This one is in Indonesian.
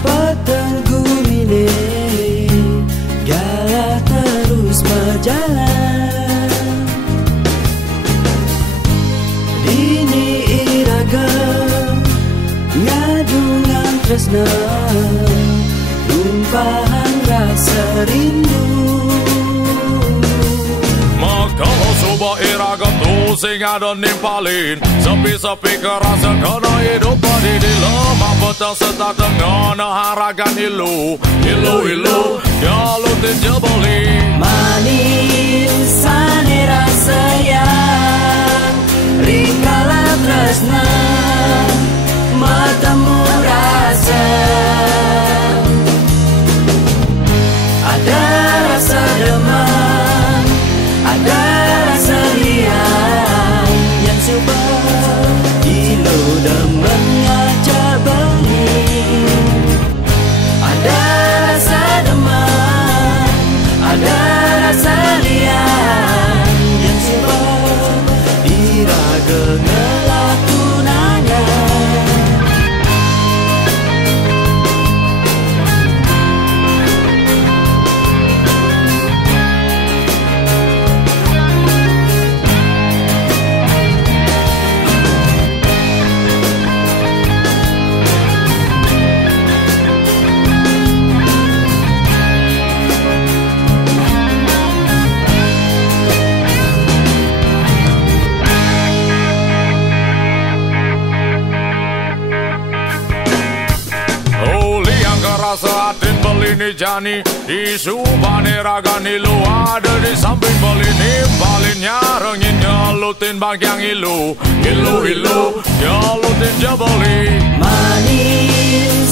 petengku ini galah terus berjalan. Dini iraga ngadungan tresna, tumpahan rasa rindu. Kalau coba iraga tuh sing ada nimpalin, sepi-sepi kerasa kena hidup padi di lemah petang serta tengah haragan ilu ya lu tinjabali manis ane rasa yang ringkala tresna matamu rasa ada rasa demam, ada rasa liang yang coba ilo demen ngajak bengin. Ada rasa demam, ada rasa liang yang coba diraga ngelakunannya. Rasa atin belini jani di subane ragani lu ada di samping belini balinnya rengin nyalutin bagian ilu ya lutin jabali Manis